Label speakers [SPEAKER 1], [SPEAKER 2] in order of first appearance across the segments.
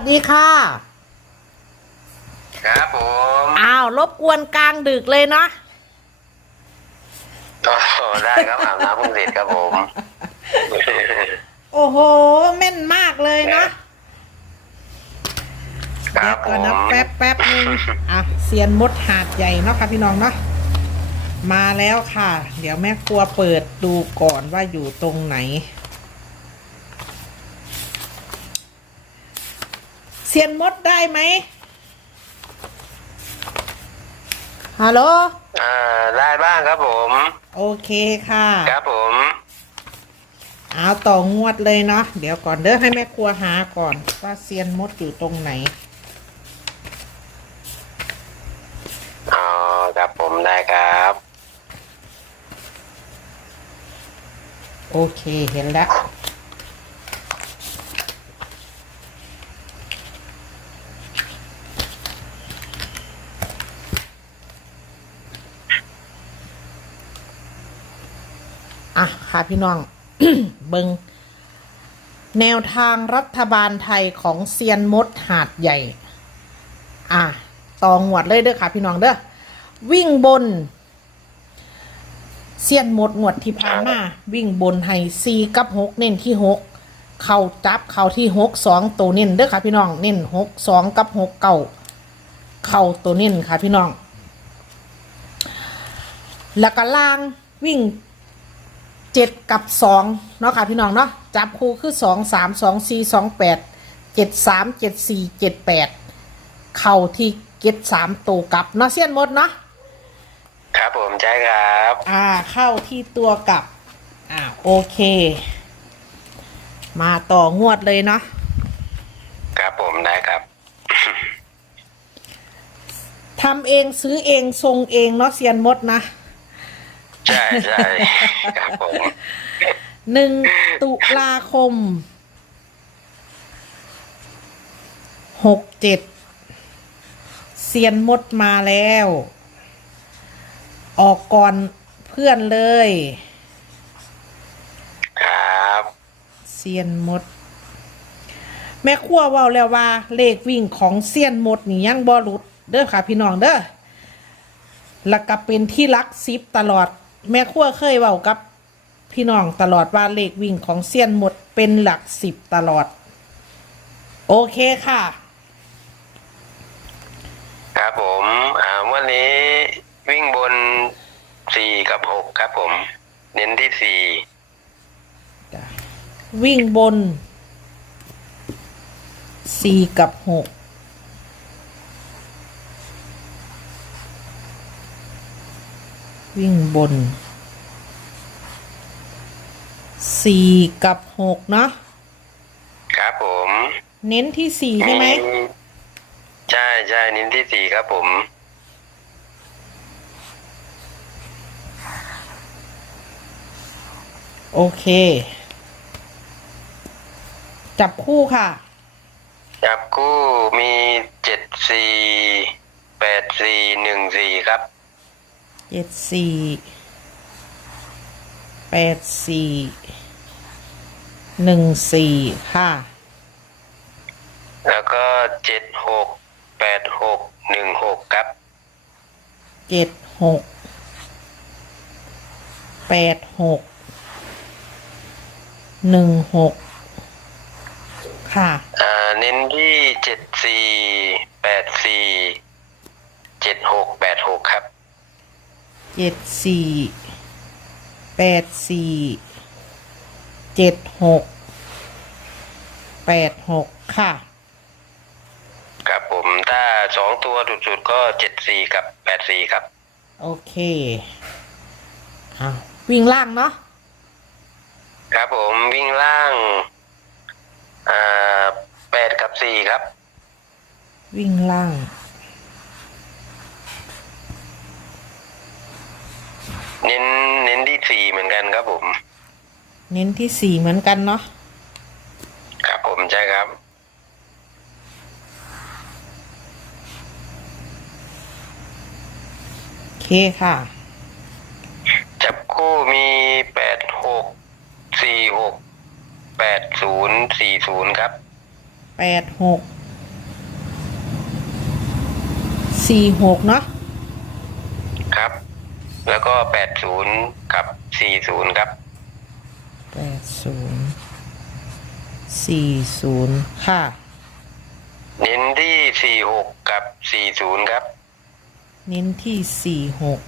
[SPEAKER 1] สวัสดีค่ะ
[SPEAKER 2] ครับผม
[SPEAKER 1] อ้าวรบกวนกลางดึกเลยเนาะ
[SPEAKER 2] โอ้ได้ครับอาบน้ำเพิ่งเสร็จครับผม
[SPEAKER 1] โอ้โหแม่นมากเลยเนาะ
[SPEAKER 2] ค
[SPEAKER 1] เดี๋
[SPEAKER 2] รั
[SPEAKER 1] ย
[SPEAKER 2] บ
[SPEAKER 1] ว
[SPEAKER 2] ผ
[SPEAKER 1] ก่อน
[SPEAKER 2] ม
[SPEAKER 1] นะแป๊บแป๊บนึงอะเซียนมดหาดใหญ่เนาะค่ะพี่น้องเนาะมาแล้วค่ะ เดี๋ยวแม่ครัวเปิดดูก่อนว่าอยู่ตรงไหน เซียนมดได้ไหมฮัลโหล
[SPEAKER 2] อ่าได้บ้างครับผม
[SPEAKER 1] โอเคค่ะ
[SPEAKER 2] ครับผม
[SPEAKER 1] เอาต่องวดเลยเนาะเดี๋ยวก่อนเด้อให้แม่ครัวหาก่อน ว่าเซียนมดอยู่ตรงไหน
[SPEAKER 2] อ๋อครับผมได้ครับ
[SPEAKER 1] โอเคเห็นแล้ว อะ ค่ะ พี่น้อง เบิงแนวทางรัฐบาลไทยของเซียนมดหาดใหญ่ อะตองหวดเลยเด้อค่ะ พี่น้องเด้อวิ่งบนเซียนมดงวดที่ผ่านมาวิ่งบนไฮซีกับหกเน้นที่หกเข่าจับเข่าที่หกสองตัวเน้นเด้อค่ะพี่น้องเน้นหกสองกับหกเก่าเข่าตัวเน้นค่ะพี่น้อง แล้วก็ล่างวิ่ง เจ็ดกับสองเนาะค่ะพี่น้องเนาะจับคู่คือสองสามสองสี่สองแปดเจ็ดสามเจ็ดสี่เจ็ดแปดเข่าที่เจ็ดสามตัวกลับเนาะเซียนหมดเนาะ
[SPEAKER 2] ครับผมใช่ครับ
[SPEAKER 1] อ่าเข้าที่ตัวกลับ อ่าโอเค มาต่องวดเลยเนาะ
[SPEAKER 2] ครับผมได้ครับ
[SPEAKER 1] ทำเองซื้อเองทรงเองเนาะเซียนมดนะ
[SPEAKER 2] ใช่ใช่ครับผม
[SPEAKER 1] หนึ่งตุลาคมหกเจ็ดเซียนมดมาแล้ว ออกก่อนเพื่อนเลย
[SPEAKER 2] ครับ
[SPEAKER 1] เซียนมด แม่ขั้วเว่าแล้วว่า เลขวิ่งของเซียนมดนี่ยังบ่หลุดเด้อค่ะพี่น้องเด้อแล้วก็เป็นที่รักซิปตลอด แม่ขั้วเคยเว้ากับ พี่น้องตลอดว่าเลขวิ่งของเซียนมดเป็นหลักสิบตลอด โอเคค่ะ
[SPEAKER 2] ครับผมอ่าวันนี้วิ่งบนสี่กับหกครับผม เน้นที่สี่
[SPEAKER 1] วิ่งบนสี่กับหก วิ่งบนสี่กับหกเนาะ
[SPEAKER 2] ครับผม
[SPEAKER 1] เน้นที่สี่ใช่ไหม
[SPEAKER 2] ใช่ใช่เน้นที่สี่ครับผม
[SPEAKER 1] โอเค จับคู่ค่ะ
[SPEAKER 2] จับคู่มีเจ็ดสี่แปดสี่หนึ่งสี่ครับ
[SPEAKER 1] เจ็ดสี่แปดสี่หนึ่งสี่ค่ะ
[SPEAKER 2] แล้วก็เจ็ดหกแปดหกหนึ่งหกครับ
[SPEAKER 1] เจ็ดหกแปดหกหนึ่งหกค่ะ
[SPEAKER 2] อ่าเน้นที่เจ็ดสี่แปดสี่เจ็ดหกแปดหกครับ
[SPEAKER 1] เจ็ดสี่แปดสี่เจ็ดหกแปดหกค่ะ
[SPEAKER 2] ครับผมถ้าสองตัวสุดๆก็เจ็ดสี่กับแปดสี่ครับ
[SPEAKER 1] โอเคอ้าววิ่งล่างเนาะ
[SPEAKER 2] ครับผมวิ่งล่างอ่าแปดกับสี่ครับ
[SPEAKER 1] วิ่งล่าง
[SPEAKER 2] เน้นเน้นที่สี่เหมือนกันครับผม
[SPEAKER 1] เน้นที่สี่เหมือนกันเนาะ
[SPEAKER 2] ครับผมใช่ครับ
[SPEAKER 1] โอเคค่ะ
[SPEAKER 2] จับคู่มีแปดหกสี่หกแปดศูนย์สี่ศูนย์ครับ
[SPEAKER 1] แปดหกสี่หกเนาะ
[SPEAKER 2] แล้วก็แปดศูนย์กับสี่ศูนย์ครับ
[SPEAKER 1] แปดศูนย์สี่ศูนย์ค่ะ
[SPEAKER 2] เน้นที่สี่หกกับสี่ศูนย์ครับ
[SPEAKER 1] เน้นที่สี่หก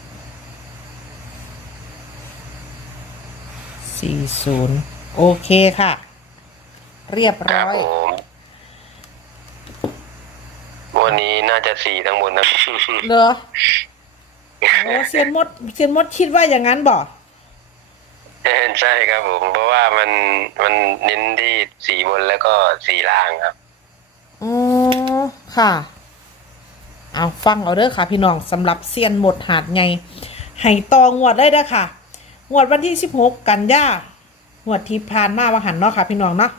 [SPEAKER 1] สี่ศูนย์โอเคค่ะ เรียบ
[SPEAKER 2] ครั
[SPEAKER 1] ร้
[SPEAKER 2] บ
[SPEAKER 1] อย
[SPEAKER 2] ผมวันนี้น่าจะสี่ทั้งหมดนะ
[SPEAKER 1] เหรอ โอ้เซียนมดเซียนมดคิดว่าอย่างนั้นบ่
[SPEAKER 2] ใช่ครับผม เพราะว่ามันมันเน้นที่สีบนแล้วก็สีล่างครับ
[SPEAKER 1] อ๋อค่ะ เอาฟังเอาเด้อค่ะ พี่น้องสำหรับเซียนหมดหาดไงให้ตองวดได้เด้อค่ะงวดวันที่สิบหกกันยางวดที่ผ่านมาว่าหันเนาะค่ะ พี่น้องเนาะ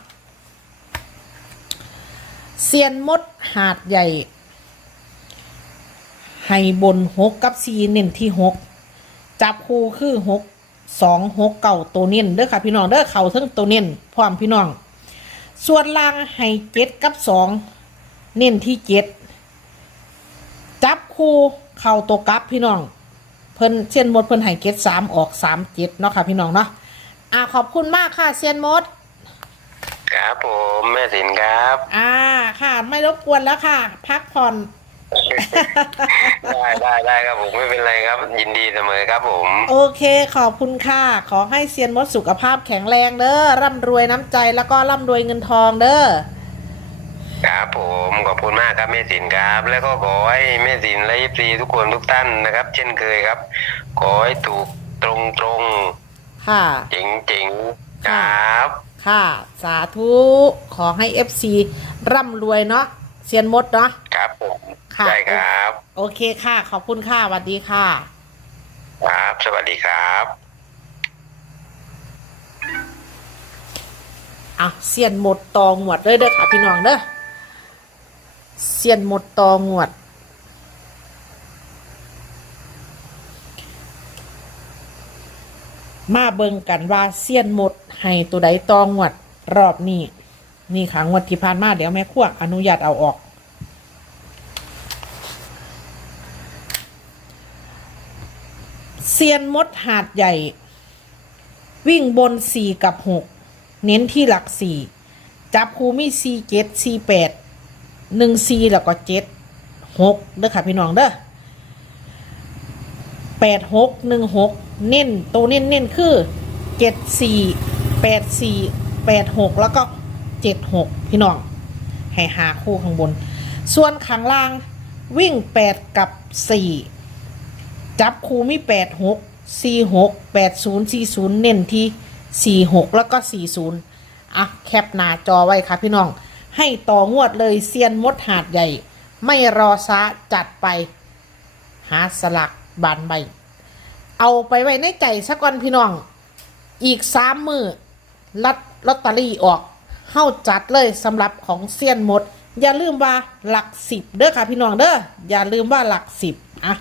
[SPEAKER 1] เซียนมดหาดใหญ่ ให้บนหกกับซีเน้นที่หกจับคู่คือหกสองหกเก่าตัวเน้นเด้อค่ะพี่น้องเด้อเข่าทั้งตัวเน้นพร้อมพี่น้อง ส่วนล่างให้เจ็ดกับสองเน้นที่เจ็ดจับคู่เข่าตัวกลับพี่น้อง เพิ่นเซียนมดเพิ่นให้เจ็ดสามออกสามเจ็ดเนาะค่ะพี่น้องเนาะอ่าขอบคุณมากค่ะเซียนมด
[SPEAKER 2] ครับผมแม่สินครับ
[SPEAKER 1] อ่าค่ะ ไม่รบกวนแล้วค่ะ พักผ่อน
[SPEAKER 2] ได้ได้ได้ครับผมไม่เป็นไรครับ ยินดีเสมอครับผม
[SPEAKER 1] โอเคขอบคุณค่ะ ขอให้เซียนมดสุขภาพแข็งแรงเด้อร่ำรวยน้ำใจแล้วก็ร่ำรวยเงินทองเด้อ
[SPEAKER 2] ครับผมขอบคุณมากครับแม่สินครับ แล้วก็ขอให้แม่สินและยิปซีทุกคนทุกท่านนะครับ เช่นเคยครับ ขอให้ถูกตรงตรง
[SPEAKER 1] ค่ะ
[SPEAKER 2] ๆเจ๋งเจ๋งๆครับ
[SPEAKER 1] ค่ะ สาธุ ขอให้ FC ร่ำรวยเนาะเซียนมดเนาะ
[SPEAKER 2] ครับผม
[SPEAKER 1] ค่ะ
[SPEAKER 2] ใช่ครับ
[SPEAKER 1] โอเคค่ะ ขอบคุณค่ะสวัสดีค่ะ
[SPEAKER 2] ครับ สวัสดีครับ
[SPEAKER 1] อะเซียนหมดตองหวดเลยเด้อค่ะพี่น้องเด้อเซียนหมดตองหวด มาเบิ่งกันว่าเซียนหมดให้ตัวใดตองหวดรอบนี้นี่ค่ะงวดที่ผ่านมาเดี๋ยวแม่ครัวอนุญาตเอาออก เซียนมดหาดใหญ่ วิ่งบนสี่กับหกเน้นที่หลักสี่จับคูมีสี่เจ็ดสี่แปดหนึ่งสี่แล้วก็เจ็ดหกเด้อค่ะพี่น้องเด้อแปดหกหนึ่งหกเน้นตัวเน้นเน้นคือเจ็ดสี่แปดสี่แปดหกแล้วก็เจ็ดหกพี่น้อง ให้หาคู่ข้างบน ส่วนข้างล่างวิ่งแปดกับสี่ จับคูมีแปดหกสี่หกแปดศูนย์สี่ศูนย์เน้นที่สี่หกแล้วก็สี่ศูนย์อะแคปหน้าจอไว้ค่ะพี่น้อง ให้ต่องวดเลยเซียนมดหาดใหญ่ ไม่รอช้าจัดไป หาสลักบานใบ เอาไปไว้ในใจสักวันพี่น้อง อีกสามมือลัดลอตเตอรี่ออกเข้าจัดเลยสำหรับของเซียนมด อย่าลืมว่าหลักสิบเด้อค่ะพี่น้องเด้ออย่าลืมว่าหลักสิบอะ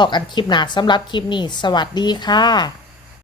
[SPEAKER 1] พอกันคลิปหน้าสำหรับคลิปนี้ สวัสดีค่ะ